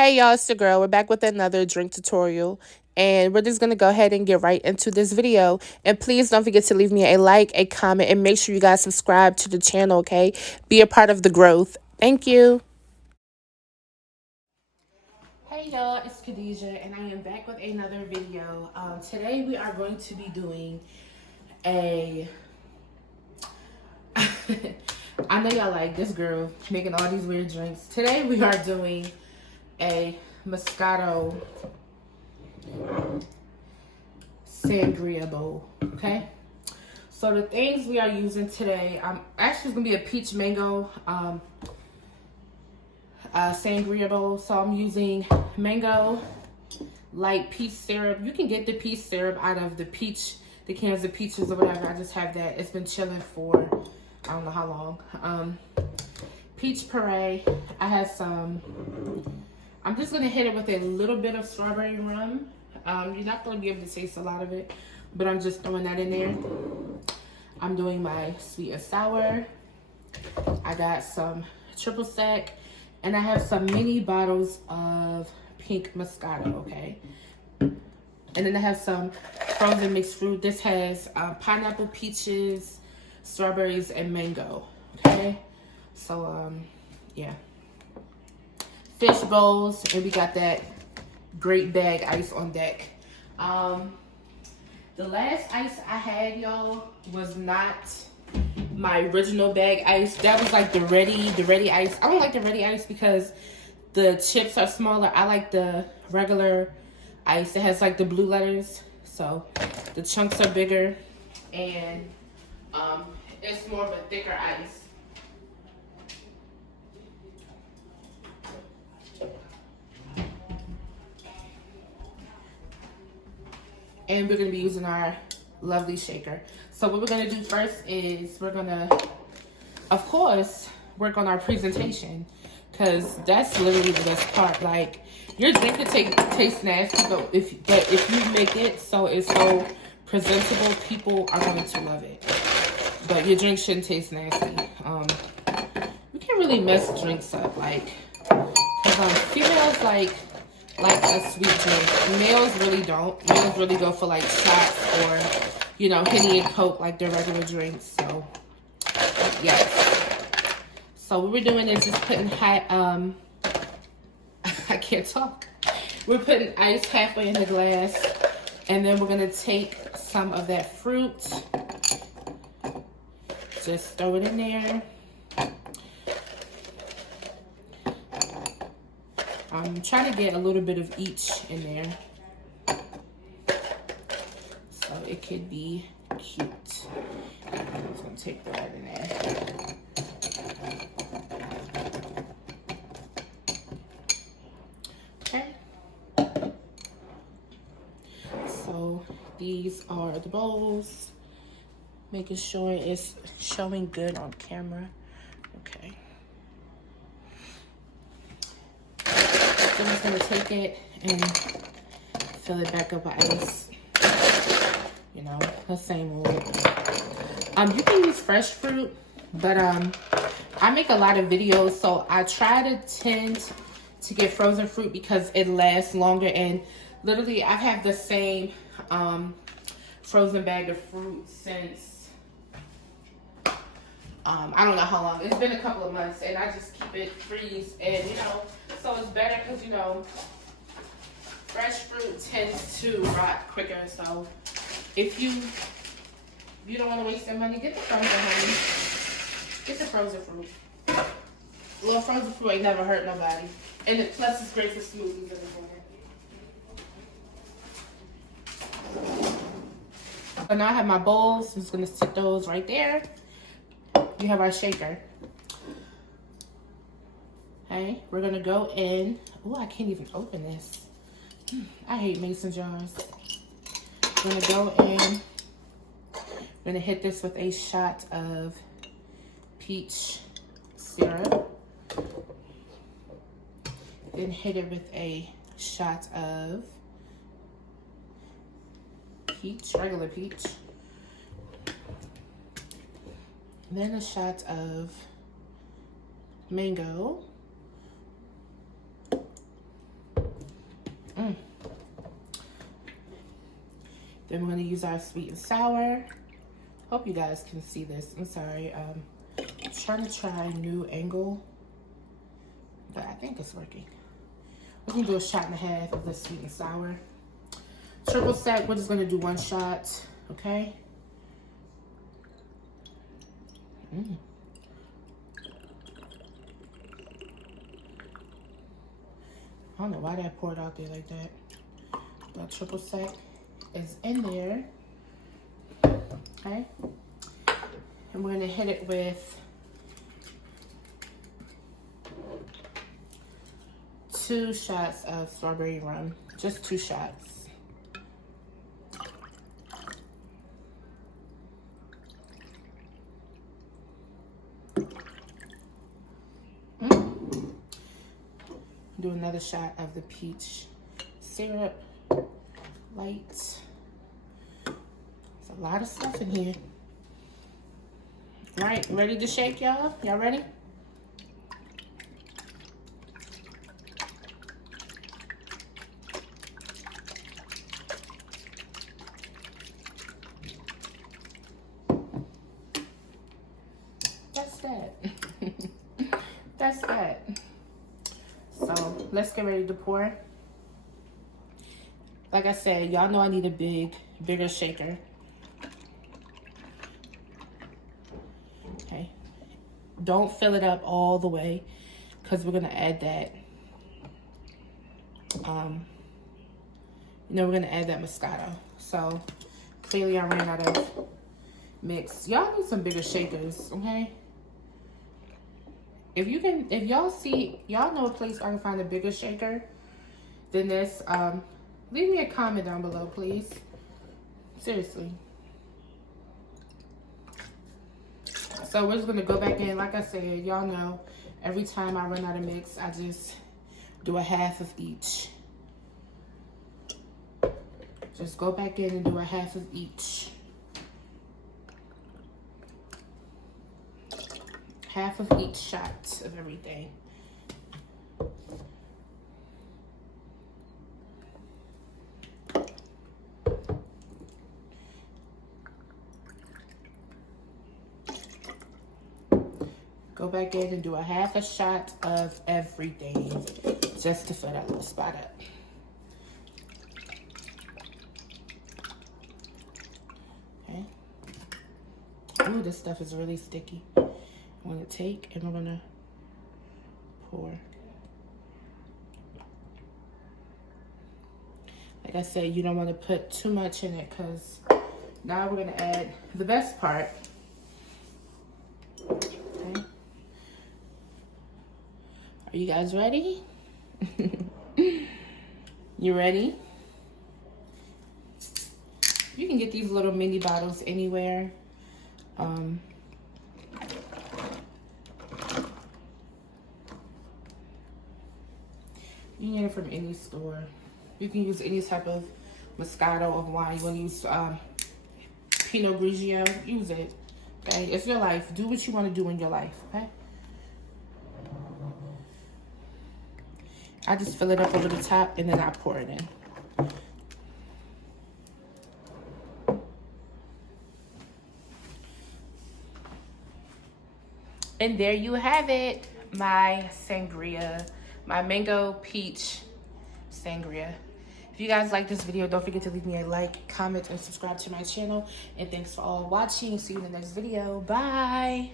Hey y'all, it's your girl. We're back with another drink tutorial, and we're just gonna go ahead and get right into this video. And please don't forget to leave me a like, a comment, and make sure you guys subscribe to the channel, okay? Be a part of the growth. Thank you. Hey y'all, it's Khadijah, and I am back with another video. Today we are going to be doing a I know y'all like this girl making all these weird drinks. Today we are doing a Moscato Sangria bowl, okay? So the things we are using today, actually it's gonna be a peach mango Sangria bowl. So I'm using mango, light peach syrup. You can get the peach syrup out of the cans of peaches or whatever. I just have that. It's been chilling for, I don't know how long. Peach puree. I have some, I'm just gonna hit it with a little bit of strawberry rum. You're not gonna be able to taste a lot of it, but I'm just throwing that in there. I'm doing my sweet and sour. I got some triple sec, and I have some mini bottles of pink Moscato, okay? And then I have some frozen mixed fruit. This has pineapple, peaches, strawberries, and mango, okay? So, yeah. Fish bowls, and we got that great bag ice on deck. The last ice I had, y'all, was not my original bag ice. That was like the ready ice. I don't like the ready ice because the chips are smaller. I like the regular ice. It has like the blue letters, so the chunks are bigger, and it's more of a thicker ice. And we're gonna be using our lovely shaker. So what we're gonna do first is we're gonna, of course, work on our presentation, because that's literally the best part. Like, your drink could taste nasty, but if you make it so it's so presentable, people are going to love it. But your drink shouldn't taste nasty. You can't really mess drinks up, like, because females like a sweet drink. Males really don't. Males really go for like shots or, you know, Henny and Coke like their regular drinks. So, yes. So what we're doing is just putting I can't talk. We're putting ice halfway in the glass, and then we're gonna take some of that fruit. Just throw it in there. I'm trying to get a little bit of each in there, so it could be cute. I'm just gonna take that in there. Okay. So these are the bowls. Making sure it's showing good on camera. Okay. I'm just gonna take it and fill it back up with ice. You know, the same rule. You can use fresh fruit, but I make a lot of videos, so I try to tend to get frozen fruit because it lasts longer. And literally, I've had the same frozen bag of fruit since I don't know how long. It's been a couple of months, and I just keep it freeze, and you know, so it's better because, you know, fresh fruit tends to rot quicker. So if you don't want to waste your money, get the frozen, honey. Get the frozen fruit. Well, frozen fruit ain't never hurt nobody, and plus it's great for smoothies and everything. So now I have my bowls. I'm just gonna sit those right there. We have our shaker. Okay, we're gonna go in. Oh, I can't even open this. I hate mason jars. We're gonna go in. We're gonna hit this with a shot of peach syrup. Then hit it with a shot of peach, regular peach. Then a shot of mango. Then we're gonna use our sweet and sour. Hope you guys can see this. I'm sorry. I'm trying to try a new angle, but I think it's working. We're gonna do a shot and a half of the sweet and sour. Triple sec, we're just gonna do 1 shot, okay? I don't know why that poured out there like that. But triple sec is in there, okay? And we're gonna hit it with 2 shots of strawberry rum, just 2 shots. Do another shot of the peach syrup, light. There's a lot of stuff in here. All right, ready to shake, y'all? Y'all ready? That's that. That's that. So let's get ready to pour. Like I said, y'all know I need a bigger shaker. Okay. Don't fill it up all the way because we're gonna add that. We're gonna add that Moscato. So clearly I ran out of mix. Y'all need some bigger shakers, okay? If y'all know a place I can find a bigger shaker than this, leave me a comment down below, please. Seriously. So we're just gonna go back in. Like I said, y'all know every time I run out of mix, I just do a half of each. Just go back in and do a half of each. Half of each shot of everything. Go back in and do a half a shot of everything just to fill that little spot up. Okay. Ooh, this stuff is really sticky. I'm gonna take and we're gonna pour. Like I said, you don't want to put too much in it because now we're gonna add the best part. Okay. Are you guys ready? You ready? You can get these little mini bottles anywhere. You can get it from any store. You can use any type of Moscato of wine. You want to use Pinot Grigio, use it. Okay, it's your life. Do what you want to do in your life. Okay. I just fill it up over the top and then I pour it in. And there you have it, my sangria. My mango peach sangria. If you guys like this video, don't forget to leave me a like, comment, and subscribe to my channel. And thanks for all watching. See you in the next video. Bye.